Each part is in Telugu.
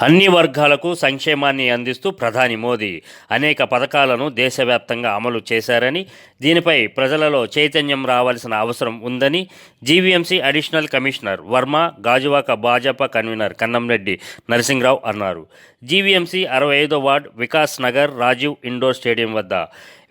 అన్ని వర్గాలకు సంక్షేమాన్ని అందిస్తూ ప్రధాని మోదీ అనేక పథకాలను దేశవ్యాప్తంగా అమలు చేశారని దీనిపై ప్రజలలో చైతన్యం రావాల్సిన అవసరం ఉందని GVMC additional commissioner Varma Gajuwaka Bhajapa convener Kannamreddy Narasimharao అన్నారు. జీవీఎంసీ అరవై ఐదో ward Vikas Nagar Rajiv indoor stadium వద్ద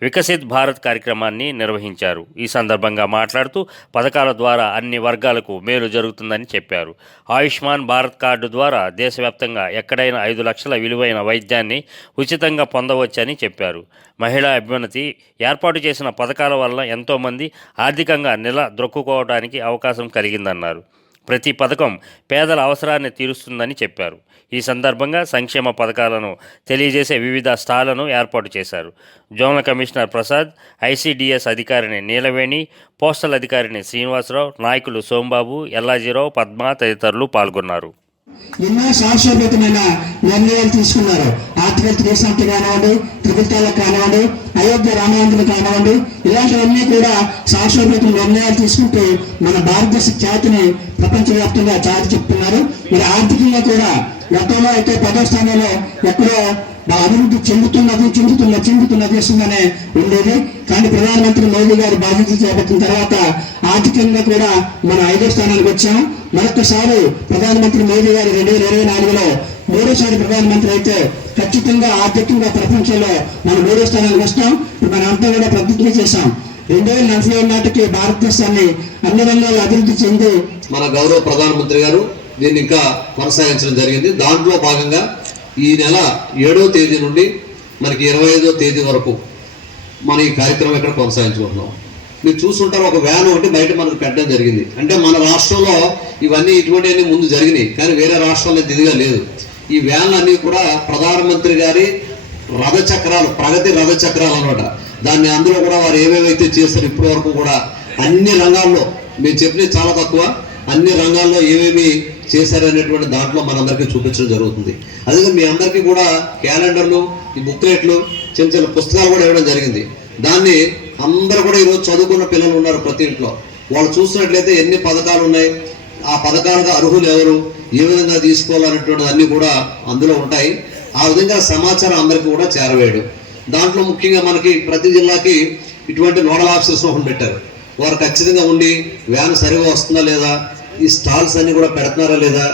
వికసిత్ భారత్ కార్యక్రమాన్ని నిర్వహించారు. ఈ సందర్భంగా మాట్లాడుతూ పథకాల ద్వారా అన్ని వర్గాలకు మేలు జరుగుతుందని చెప్పారు. ఆయుష్మాన్ భారత్ కార్డు ద్వారా దేశవ్యాప్తంగా ఎక్కడైనా ఐదు లక్షల విలువైన వైద్యాన్ని ఉచితంగా పొందవచ్చని చెప్పారు. మహిళా అభ్యున్నతి ఏర్పాటు చేసిన పథకాల వల్ల ఎంతోమంది ఆర్థికంగా నిల ద్రొక్కుకోవడానికి అవకాశం కలిగిందన్నారు. ప్రతి పథకం పేదల అవసరాన్ని తీరుస్తుందని చెప్పారు. ఈ సందర్భంగా సంక్షేమ పథకాలను తెలియజేసే వివిధ స్టాళ్ళను ఏర్పాటు చేశారు. జోనల్ కమిషనర్ ప్రసాద్ ఐసీడీఎస్ అధికారిని నీలవేణి పోస్టల్ అధికారిని శ్రీనివాసరావు నాయకులు సోంబాబు ఎల్లాజీరావు పద్మ తదితరులు పాల్గొన్నారు. ఎన్నో శాశ్వతమైన నిర్ణయాలు తీసుకున్నారు. ఆర్టికల్ త్రీ సెవెంటీ కానివ్వండి ట్రిపుల్ కానివ్వండి అయోధ్య రామవంతులు కానివ్వండి ఇలాంటివన్నీ కూడా శాశ్వత నిర్ణయాలు తీసుకుంటూ మన భారతదేశ ఖ్యాతిని ప్రపంచవ్యాప్తంగా చాటి చెప్తున్నారు. మరి ఆర్థికంగా కూడా గతంలో అయితే పదో స్థానంలో ఎక్కడో మా అభివృద్ధి చెందుతున్నది చెందుతున్న చెందుతున్న దేశంగానే ఉండేది. కానీ ప్రధానమంత్రి మోదీ గారు బాధ్యత చేపట్టిన తర్వాత ఆర్థికంగా కూడా మనం ఐదో స్థానానికి వచ్చాం. మరొకసారి ప్రధానమంత్రి మోదీ గారు రెండు వేల ఇరవై నాలుగులో మూడోసారి ప్రధానమంత్రి అయితే ఖచ్చితంగా ఆర్థికంగా ప్రపంచంలో మనం మూడో స్థానానికి వస్తాం. ఇప్పుడు మనం అంతా కూడా ప్రతిజ్ఞ చేశాం. రెండు వేల నలభై ఏడు నాటికి భారతదేశాన్ని అన్ని రంగాల్లో అభివృద్ధి చెంది మన గౌరవ ప్రధానమంత్రి గారు దీన్ని ఇంకా కొనసాగించడం జరిగింది. దాంట్లో భాగంగా ఈ నెల ఏడో తేదీ నుండి మనకి ఇరవై ఐదో తేదీ వరకు మన ఈ కార్యక్రమం ఇక్కడ కొనసాగించుకుంటున్నాం. మీరు చూస్తుంటారు ఒక వ్యాన్ ఒకటి బయట మనకు పెట్టడం జరిగింది. అంటే మన రాష్ట్రంలో ఇవన్నీ ఇటువంటివన్నీ ముందు జరిగినాయి కానీ వేరే రాష్ట్రాల్లో ఇదిగా లేదు. ఈ వ్యాన్లు అన్నీ కూడా ప్రధానమంత్రి గారి రథ చక్రాలు ప్రగతి రథ చక్రాలు అనమాట దాన్ని అందులో కూడా వారు ఏమేమైతే చేస్తారు ఇప్పటి వరకు కూడా అన్ని రంగాల్లో మీరు చెప్పినవి చాలా తక్కువ అన్ని రంగాల్లో ఏమేమి చేశారనేటువంటి దాంట్లో మనందరికీ చూపించడం జరుగుతుంది. అదే మీ అందరికీ కూడా క్యాలెండర్లు ఈ బుక్లెట్లు చిన్న చిన్న పుస్తకాలు కూడా ఇవ్వడం జరిగింది. దాన్ని అందరూ కూడా ఈరోజు చదువుకున్న పిల్లలు ఉన్నారు ప్రతి ఇంట్లో. వాళ్ళు చూసినట్లయితే ఎన్ని పథకాలు ఉన్నాయి ఆ పథకాలకు అర్హులు ఎవరు ఏ విధంగా తీసుకోవాలనేటువంటిది అన్నీ కూడా అందులో ఉంటాయి. ఆ విధంగా సమాచారం అందరికీ కూడా చేరవేయడం. దాంట్లో ముఖ్యంగా మనకి ప్రతి జిల్లాకి ఇటువంటి నోడల్ ఆఫీసర్స్ ఒకటి పెట్టారు. వారు ఖచ్చితంగా ఉండి వ్యాన్ సరిగా వస్తుందా లేదా ఈ స్టాల్స్ అన్ని కూడా పెడుతున్నారా లేదా?